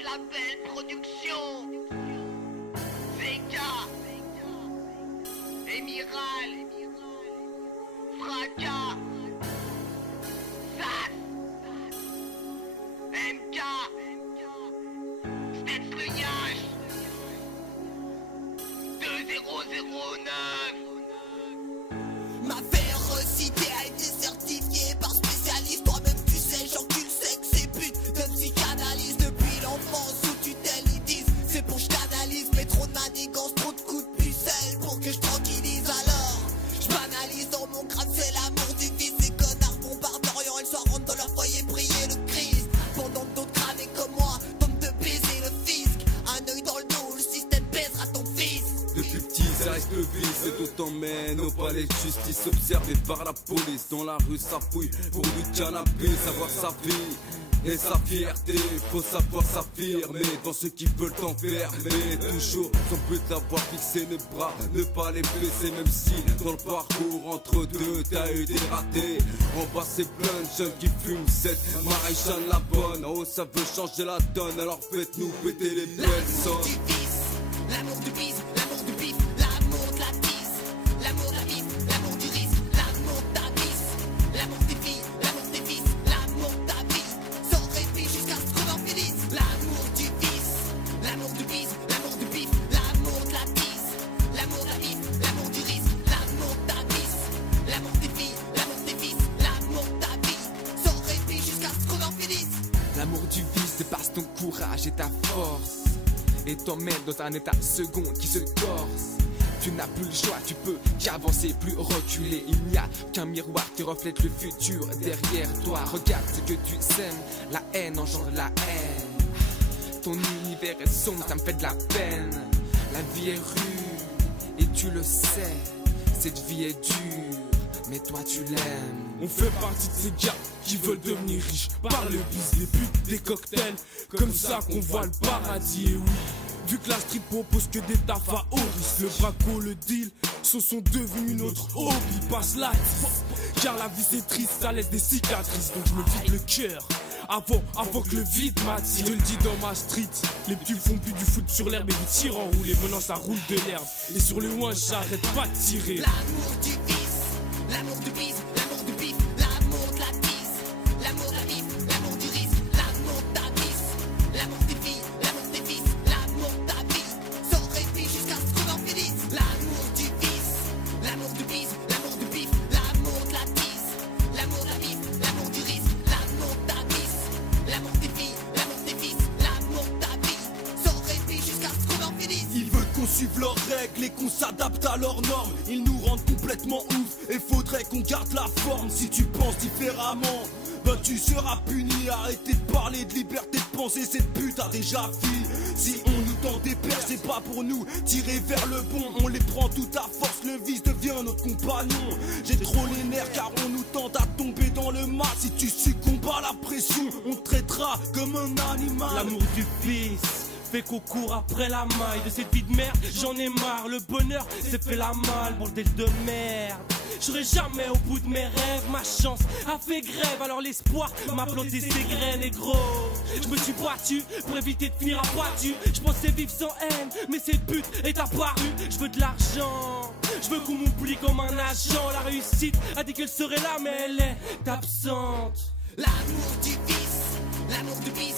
Red Label Production, Vega, Émiral, Fracas, Sas, MK, Stets le Yash, 2009. Ma férocité a été certifiée par spécialiste. Toi-même tu sais, j'encule sexe et pute de psychanalyse. Depuis l'enfance sous tutelle ils disent c'est pour que je canalise. Mais trop de manigance, trop de coups de pucelle pour que je tranquillise. Alors je banalise dans mon crâne, c'est l'amour du vice. Ces connards bombardent l'Orient et le soir rentrent dans leur foyer prier le Christ. Pendant que d'autres crânés comme moi tentent de baiser le fisc. Un œil dans le dos, le système baisera ton fils. Depuis petit ça reste le vice et d'autant mène au palais de justice observé par la police. Dans la rue ça fouille pour du canapé, savoir sa vie et sa fierté. Faut savoir s'affirmer dans ceux qui veulent t'enfermer. Toujours son but d'avoir fixé les bras, ne pas les baisser. Même si dans le parcours entre deux t'as eu des ratés. En bas c'est plein de jeunes qui fument cette maréchale la bonne. Oh ça veut changer la donne, alors faites-nous péter les belles sommes. L'amour du vice, l'amour du bif, l'amour de la tisse, l'amour de la vie, l'amour du risque, l'amour de ta vis, l'amour des filles, l'amour des fils, l'amour de ta vie, sans répit jusqu'à ce qu'on en finisse. L'amour du vice, l'amour du bise, l'amour du bif, l'amour de la tisse, l'amour de la vie, l'amour du risque, l'amour de ta vis, l'amour des filles, l'amour des fils, l'amour de ta vie, sans répit jusqu'à ce qu'on en finisse. L'amour du vice dépasse ton courage et ta force et t'emmène dans un état second qui se corse. Tu n'as plus le choix, tu peux qu'avancer, plus reculer. Il n'y a qu'un miroir qui reflète le futur derrière toi. Regarde ce que tu sèmes, la haine engendre la haine. Ton univers est sombre, ça me fait de la peine. La vie est rude et tu le sais. Cette vie est dure, mais toi tu l'aimes. On fait partie de ces gars qui veulent devenir riches par le bis, des putes, des cocktails. Comme ça qu'on voit le paradis, et oui. Vu que la street propose que des tafs à haut risque, le braco, le deal, ce sont devenus notre hobby. Passe la tisse, car la vie c'est triste, ça laisse des cicatrices. Donc je me vide le cœur avant que le vide m'attire. Je te le dis dans ma street, les petits font plus du foot sur l'herbe et du tir en roue. Maintenant ça roule de l'herbe, et sur le loin j'arrête pas de tirer. L'amour du vice, l'amour du bise, l'amour du bif, l'amour de la tisse, l'amour de la vie, l'amour du risque, l'amour de ta vis, l'amour des filles, l'amour des fils, l'amour de ta vie, sans répit jusqu'à ce qu'on en finisse. L'amour du vice, l'amour du bise, l'amour du bif, l'amour de la tisse, l'amour de la vie, l'amour du risque, l'amour de ta vis, l'amour des filles, l'amour des fils, l'amour de ta vie, sans répit jusqu'à ce qu'on en finisse. Ils veulent qu'on suive leurs règles et qu'on s'adapte à leurs normes. Ils nous rendent complètement ouf et faudrait qu'on garde la forme. Si tu penses différemment, ben tu seras puni. Arrêtez de parler de liberté de penser, cette pute a déjà fini. Si on nous tend des perches, c'est pas pour nous tirer vers le bon. On les prend tout à force, le vice devient notre compagnon. J'ai trop les nerfs car on nous tente à tomber dans le mal. Si tu succombes à la pression, on te traitera comme un animal. L'amour du fils fait qu'on court après la maille de cette vie de merde, j'en ai marre. Le bonheur c'est fait la malle, bordel de merde. Je serai jamais au bout de mes rêves, ma chance a fait grève. Alors l'espoir m'a planté ses graines et gros, je me suis battu pour éviter de finir abattu. Je pensais vivre sans haine, mais cette pute est apparue. Je veux de l'argent, je veux qu'on m'oublie comme un agent. La réussite a dit qu'elle serait là mais elle est absente. L'amour du vice, l'amour du bise,